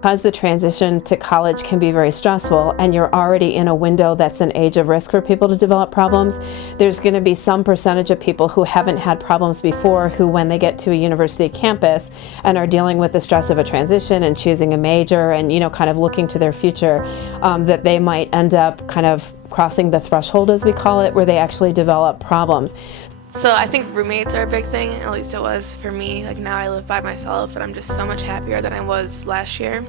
Because the transition to college can be very stressful and you're already in a window that's an age of risk for people to develop problems, there's going to be some percentage of people who haven't had problems before who, when they get to a university campus and are dealing with the stress of a transition and choosing a major and, kind of looking to their future, that they might end up kind of crossing the threshold, as we call it, where they actually develop problems. So I think roommates are a big thing, at least it was for me. Like now I live by myself and I'm just so much happier than I was last year.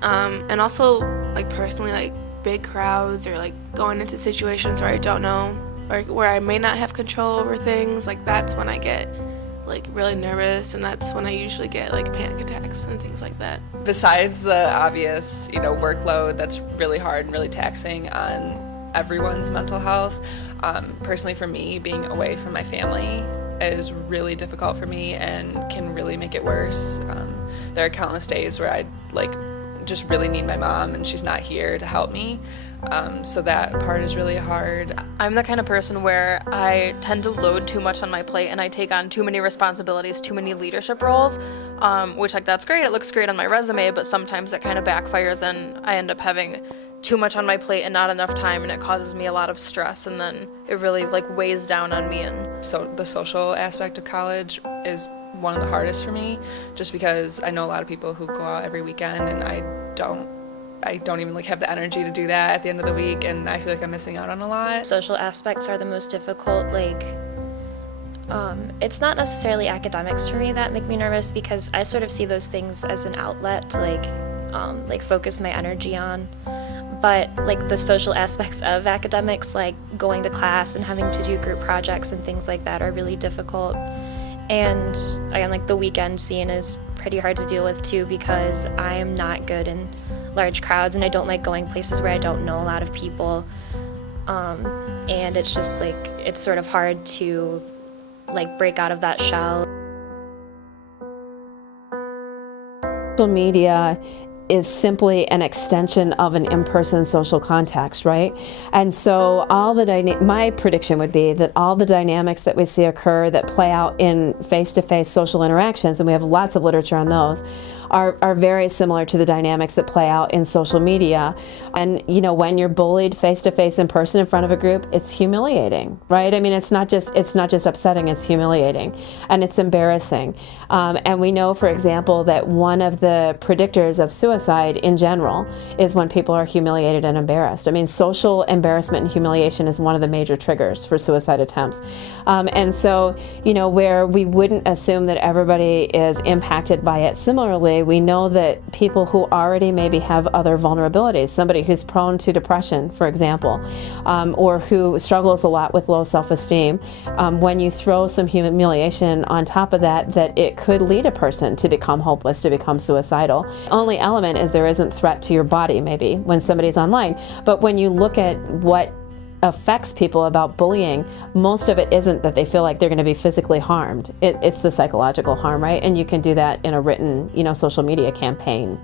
And also like personally, like big crowds or like going into situations where I don't know or where I may not have control over things, like that's when I get like really nervous, and that's when I usually get like panic attacks and things like that. Besides the obvious, workload that's really hard and really taxing on everyone's mental health, personally for me, being away from my family is really difficult for me and can really make it worse. There are countless days where I just really need my mom and she's not here to help me. So that part is really hard. I'm the kind of person where I tend to load too much on my plate and I take on too many responsibilities, too many leadership roles, which that's great, it looks great on my resume, but sometimes it kind of backfires and I end up having too much on my plate and not enough time, and it causes me a lot of stress, and then it really weighs down on me. And so the social aspect of college is one of the hardest for me, just because I know a lot of people who go out every weekend and I don't even have the energy to do that at the end of the week, and I feel like I'm missing out on a lot. Social aspects are the most difficult. It's not necessarily academics for me that make me nervous, because I sort of see those things as an outlet to focus my energy on. But the social aspects of academics, like going to class and having to do group projects and things like that, are really difficult. And again, the weekend scene is pretty hard to deal with too, because I am not good in large crowds and I don't like going places where I don't know a lot of people. And it's just it's sort of hard to break out of that shell. Social media is simply an extension of an in-person social context, right? And so my prediction would be that all the dynamics that we see occur that play out in face-to-face social interactions, and we have lots of literature on those, are very similar to the dynamics that play out in social media. And when you're bullied face-to-face in person in front of a group, it's humiliating, right? I mean, it's not just upsetting, it's humiliating, and it's embarrassing. And we know, for example, that one of the predictors of suicide in general is when people are humiliated and embarrassed. I mean, social embarrassment and humiliation is one of the major triggers for suicide attempts. And so, where we wouldn't assume that everybody is impacted by it similarly, we know that people who already maybe have other vulnerabilities, somebody who's prone to depression, for example, or who struggles a lot with low self-esteem, when you throw some humiliation on top of that it could lead a person to become hopeless, to become suicidal. Only element is there isn't threat to your body, maybe, when somebody's online. But when you look at what affects people about bullying, most of it isn't that they feel like they're going to be physically harmed. It's the psychological harm, right? And you can do that in a written, social media campaign.